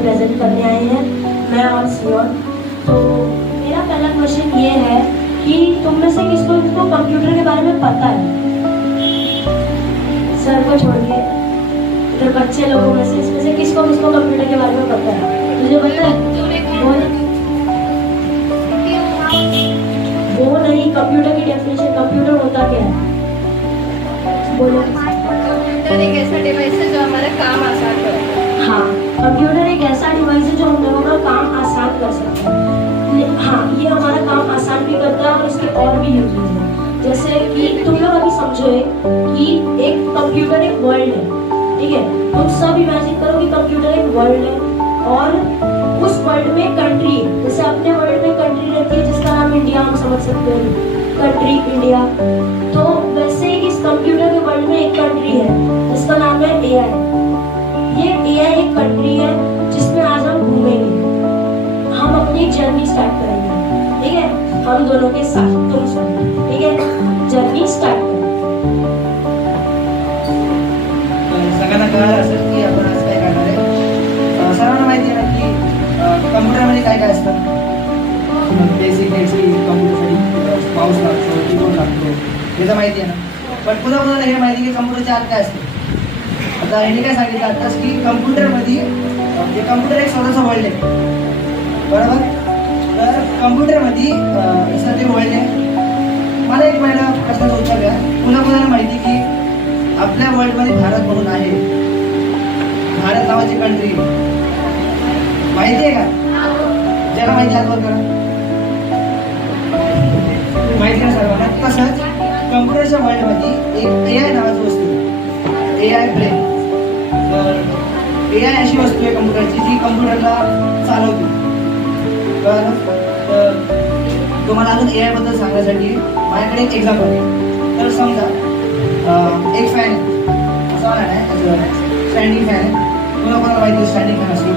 Present करने आए हैं, मैं और सियोन। तो मेरा पहला क्वेश्चन ये है कि तुम में से किसको कंप्यूटर के बारे में पता है? सर को छोड़ के तो बच्चे लोगों में से इसमें से किसको कंप्यूटर के बारे में पता है? मुझे पता है वो नहीं। कंप्यूटर की डेफिनेशन, कंप्यूटर होता क्या है? बोलो। कंप्यूटर एक ऐसा डिवाइस है जो हमारा काम आसान करता है। हाँ, कंप्यूटर एक ऐसा डिवाइस है जो हम लोगों का काम आसान कर सकता है। हाँ, ये हमारा काम आसान भी करता है और इसके और भी यूजेस हैं। जैसे कि तुम लोग अभी समझो कि एक कंप्यूटर एक वर्ल्ड है, ठीक है? तुम सब इमेजिन करो कि कंप्यूटर एक वर्ल्ड है और उस वर्ल्ड में कंट्री है। जैसे अपने वर्ल्ड में कंट्री रहती है जिसका नाम इंडिया, हम समझ सकते हैं, कंट्री इंडिया। तो वैसे ही इस कंप्यूटर के वर्ल्ड में एक कंट्री है जिसका नाम है एआई। ये एआई एक कंट्री है जिसमें आज हम घूमेंगे, हम अपनी जर्नी स्टार्ट करेंगे, ठीक है? हम दोनों के साथ, तुम सब, ठीक है? जर्नी स्टार्ट करें। सगळ्यांना कळालं असेल की आपण आज काय करणार आहे. सर्वांना माहिती आहे ना की कम्प्युटरमध्ये काय काय असतं. बेसिक कम्प्युटरसाठी माऊस लागतो, कीबोर्ड लागतो, हे तर माहिती आहे ना. पण पुन्हा पुन्हा हे माहिती की कम्प्युटरच्या आत काय असतं. आता ह्याने काय सांगितलं आताच की कम्प्युटरमध्ये कम्प्युटर एक स्वतःचं वर्ल्ड आहे, बरोबर? तर कम्प्युटरमध्ये असं ते वर्ल्ड आहे. मला एक पहिला प्रश्नाचा उत्तर द्या. पुन्हा पुन्हा माहिती की आपल्या वर्ल्डमध्ये भारत म्हणून आहे, भारत नावाची कंट्री माहिती आहे का? ज्याला माहिती आहे करा, माहिती आहे सर्वांना. तसंच कम्प्युटरच्या वर्ल्डमध्ये एक एआय नावाची वस्तू आहे, एआय ब्रेन. तर एआय अशी वस्तू आहे कम्प्युटरची जी कम्प्युटरला चालवते, बरं? तर तुम्हाला अजून एआय बद्दल सांगण्यासाठी माझ्याकडे एक एक्झाम्पल आहे. तर समजा एक फॅन असा आहे, स्टँडिंग फॅन आहे. कोणाला माहिती आहे स्टँडिंग फॅन असतो?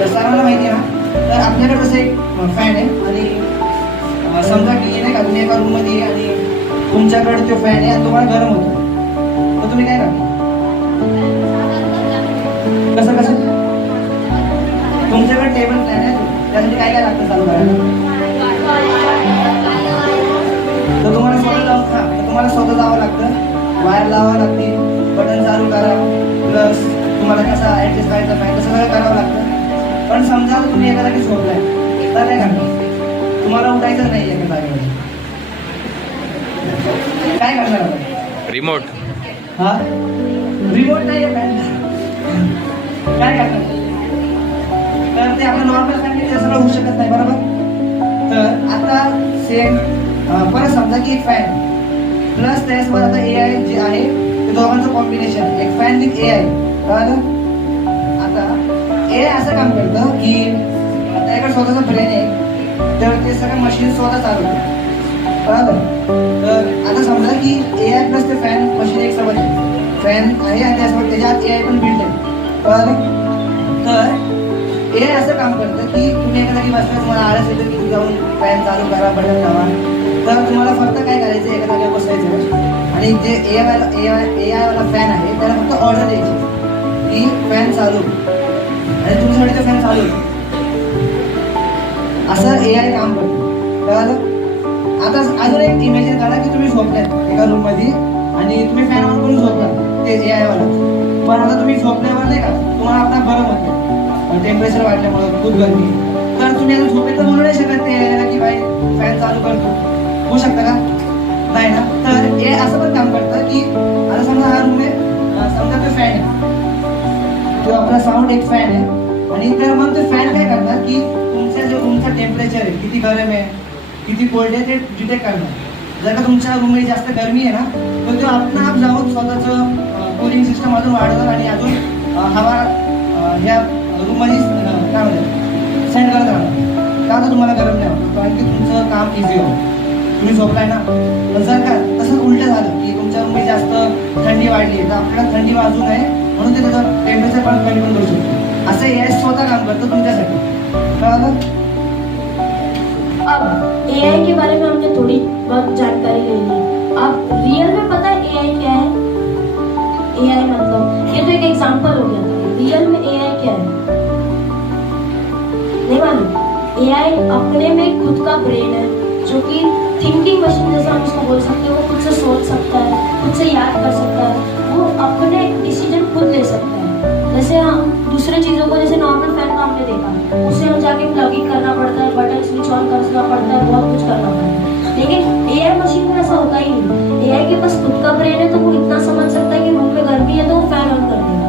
तर सर्वांना माहिती आहे ना. तर आपल्याकडे कसं एक फॅन आहे आणि समजा की नाही का तुम्ही एका रूममध्ये आणि तुमच्याकडे तो फॅन आहे आणि तुम्हाला गरम होतो, तर तुम्ही काय करता? कसं कसं? तुमच्याकडे टेबल फॅन आहे, त्यासाठी काय काय लागतं चालू करायला? तर तुम्हाला स्वतः जावं लागतं, वायर लावावं लागते, बटन चालू करा, प्लस तुम्हाला कसं ॲडजस्ट करायचं नाही तसं सगळं करावं लागतं. पण समजा तुम्ही एका जागी झोपलाय तर काय करणार? तुम्हाला उठायचं नाही एका जागेवर, काय करणार? रिमोट. हा, रिमोट नाही आहे फॅन, काय करणार? तर ते आपलं नॉर्मल फॅन ते सगळं होऊ शकत नाही, बरोबर? तर आता सेम परत समजा की एक फॅन प्लस त्याच्यासोबत आता एआय जे आहे ते दोघांचं कॉम्बिनेशन, एक फॅन विथ एआय, कळलं? आता एआय असं काम करतं की त्याकडे स्वतःचं ब्रेन आहे, तर ते सगळं मशीन स्वतः चालवतं, कळलं? तर आता समजा की एआय प्लस ते फॅन मशीन एक सोबत आहे, फॅन आहे आणि त्यासोबत त्याच्यात एआय पण बिल्ड आहे, कळलं? तर एआय असं काम करतं की तुम्ही एका जागी बसला, तुम्हाला आळस येतं की तुम्ही जाऊन फॅन चालू करा, बटन लावा. तर तुम्हाला फक्त काय करायचं, एका जागेवर बसायचं आणि जे एआयवाला फॅन आहे त्याला फक्त ऑर्डर द्यायची की फॅन चालू, आणि तुमच्यासाठी तो फॅन चालू होतो. असं एआय काम करतं, कळलं? आता अजून एक इमेजिन करा की तुम्ही झोपल्यात एका रूममध्ये आणि तुम्ही फॅन ऑन करून झोपला ते एआयवाला. पण आता तुम्ही झोपल्यावर नाही का तुम्हाला आपला गरम होतं, टेम्परेचर वाढल्यामुळं खूप गरमी, तर तुम्ही आता झोपेत तर बोलू नाही शकत ते की भाई फॅन चालू करतो, होऊ शकतं का? नाही ना. तर हे असं पण काम करतं की आता समजा हा रूम आहे, समजा तो फॅन आहे, तो आपला साऊंड एक फॅन आहे, आणि तर मग तो फॅन काय करतात की तुमच्या जो रूमचा टेम्परेचर आहे, किती गरम आहे किती कोल्ड आहे ते डिटेक्ट करणार. जर का तुमच्या रूममध्ये जास्त गरमी आहे ना, तर तो आप जाऊन स्वतःचं कूलिंग सिस्टम अजून वाढवणार आणि अजून हवा ह्या रूममध्ये काय म्हणतात सेंड करत राहणार. का तर तुम्हाला गरम नाही होतं, कारण की तुमचं काम इझी होतं, तुम्ही झोपलाय ना. पण जर का तसंच उलटं झालं की तुमच्या रूममध्ये जास्त थंडी वाढली तर आपल्याला थंडी वाजू नये म्हणून ते त्याचं टेम्परेचर पण कमी पण करू शकतो. असं एआय स्वतः काम करतं तुमच्यासाठी, कळलं? अब एआई के बारे में हमने थोड़ी बहुत जानकारी ले ली। अब रियल में पता है एआई क्या है? एआई मतलब ये तो एक एग्जांपल हो गया था। रियल में एआई क्या है? एआई अपने में खुद का ब्रेन है, जो कि थिंकिंग मशीन जैसा हम उसको बोल सकते हैं। वो खुद से सोच सकता है, खुद से याद कर सकता है, वो अपने डिसीजन खुद ले सकता है। जैसे हम दूसरे चीज़ों को, जैसे नॉर्मल फैन का हमने देखा, उसे हम जाके प्लगिंग करना पड़ता है, बटन स्विच ऑन करना पड़ता है, बहुत कुछ करना पड़ता है। लेकिन एआई मशीन में ऐसा होता ही नहीं। एआई के पास खुद का ब्रेन है, तो वो इतना समझ सकता है कि रूम में गर्मी है तो वो फैन ऑन कर देगा।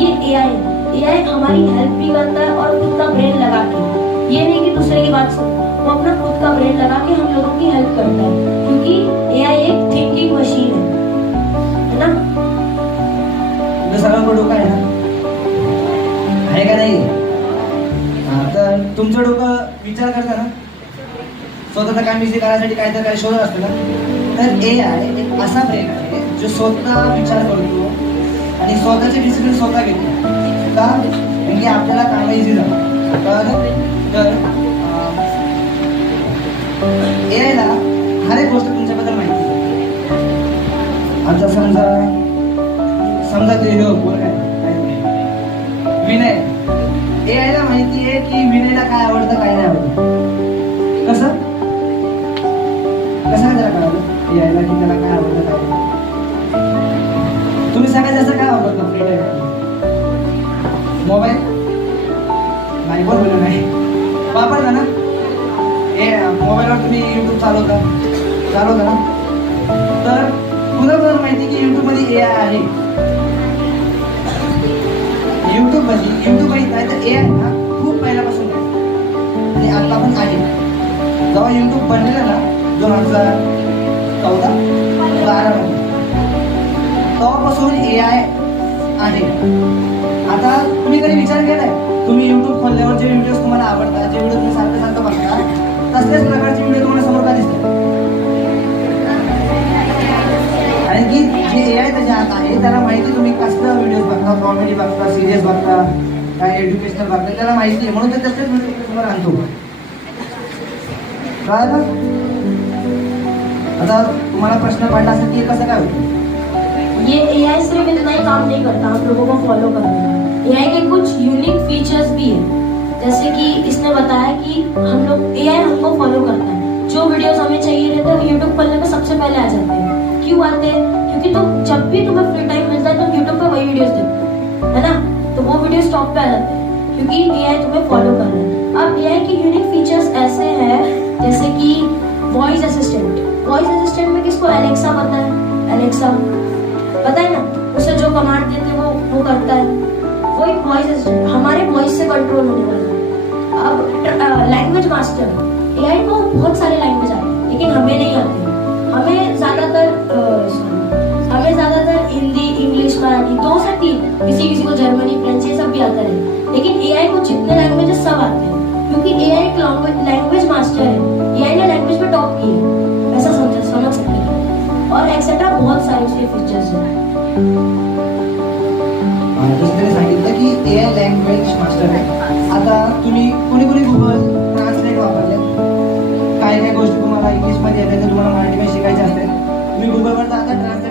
ये एआई है। एआई हमारी हेल्प भी करता है और खुद का ब्रेन लगा के, ये नहीं कि दूसरे की बात सुन, वो अपना खुद का ब्रेन लगा के हम लोगों की हेल्प करता है, क्योंकि एआई एक थिंकिंग मशीन है ना। सगळं डोकं आहे का नाही? तर तुमचं डोकं विचार करता ना, स्वतःचं काम इझी करायसाठी काहीतरी काही शोध असतं ना, तर एआय एक असा ब्रेन आहे जो स्वतः विचार करतो आणि स्वतःचे डिसिजन स्वतः घेतो का, म्हणजे आपल्याला काम इझी झालं. तर एआयला हर एक गोष्ट तुमच्याबद्दल माहिती आहे. आता समजा ते बोल काय विनय, एआयला माहिती आहे की विनयला काय आवडतं काय नाही आवडतं. कसं त्याला कळालं एआयला की त्याला काय आवडतं काय नाही? तुम्ही सगळ्यात जास्त काय वापरता फ्री टाइम? मोबाईल नाही, बोललो नाही, वापरता ना. मोबाईलवर तुम्ही युट्यूब चालवता ना, तर कुणाला माहिती की युट्यूब मध्ये एआय आहे? युट्यूब माहित आहे तर एआय ना खूप पहिल्यापासून आहे आणि आता पण आहे. जेव्हा युट्यूब बनलेलं ना 2014-12 मध्ये, तेव्हापासून एआय आहे. आता तुम्ही कधी विचार केलाय, तुम्ही युट्यूब खोलल्यावर जे व्हिडिओज तुम्हाला आवडतात, जे व्हिडिओ तुम्ही सारखं बघता, तसल्याच प्रकारचे व्हिडिओ तुम्हाला समोर का दिसतात? कारण की जे एआय त्याच्या आत आहे त्याला माहिती तुम्ही कसलं व्हिडिओज बघता, कॉमेडी बघता, सिरियस बघता, काय एज्युकेशनल बघता, त्याला माहिती आहे, म्हणून ते तसलेच व्हिडिओ तुम्हाला आणतो. कळलं? आता तुम्हाला प्रश्न पडला असेल की कसं काय होतं? ये एआई सिर्फ इतना ही काम नहीं करता हम लोगों को फॉलो करने में। एआई के कुछ यूनिक फीचर्स भी है, जैसे कि इसने बताया कि हम लोग एआई हमको फॉलो करता है। जो वीडियोस हमें चाहिए रहते हैं वो यूट्यूब खोलने पे सबसे पहले आ जाते हैं। क्यों आते हैं? क्योंकि तुम जब भी तुम्हें फ्री टाइम मिलता है तुम यूट्यूब पे वही वीडियोस देखते हो, है ना, तो वो वीडियो स्टॉप पे आ जाते हैं क्योंकि एआई तुम्हें फॉलो कर रहा है। अब एआई के यूनिक फीचर्स ऐसे हैं जैसे कि वॉइस असिस्टेंट में किसको एलेक्सा पता है? एलेक्सा पता है ना, उसे जो कमांड देते वो करता है, वो एक वॉइस असिस्टेंट हमारे वॉइस से कंट्रोल होने वाला है। अब लैंग्वेज मास्टर, एआई को बहुत सारे लैंग्वेज आते हैं लेकिन हमें नहीं आते। हमें ज़्यादातर हिंदी, इंग्लिश, मराठी, 2 से 3, किसी को जर्मनी, फ्रेंच, ये सब भी आता है। लेकिन एआई को जितने लैंग्वेजेस सब आते हैं, क्योंकि एआई एक लैंग्वेज मास्टर है। एआई ने लैंग्वेज में टॉप की है, ऐसा समझ सकते हैं, और एक्सेट्रा बहुत सारे उसके फीचर्स हैं। जसं त्यांनी सांगितलं की एआय लँग्वेज मास्टर आहे. आता तुम्ही कोणी गुगल ट्रान्सलेट वापरले, काय गोष्टी तुम्हाला इंग्लिशमध्ये येते तर तुम्हाला मराठीमध्ये शिकायच्या असते, तुम्ही गुगलवर जाता, ट्रान्सलेट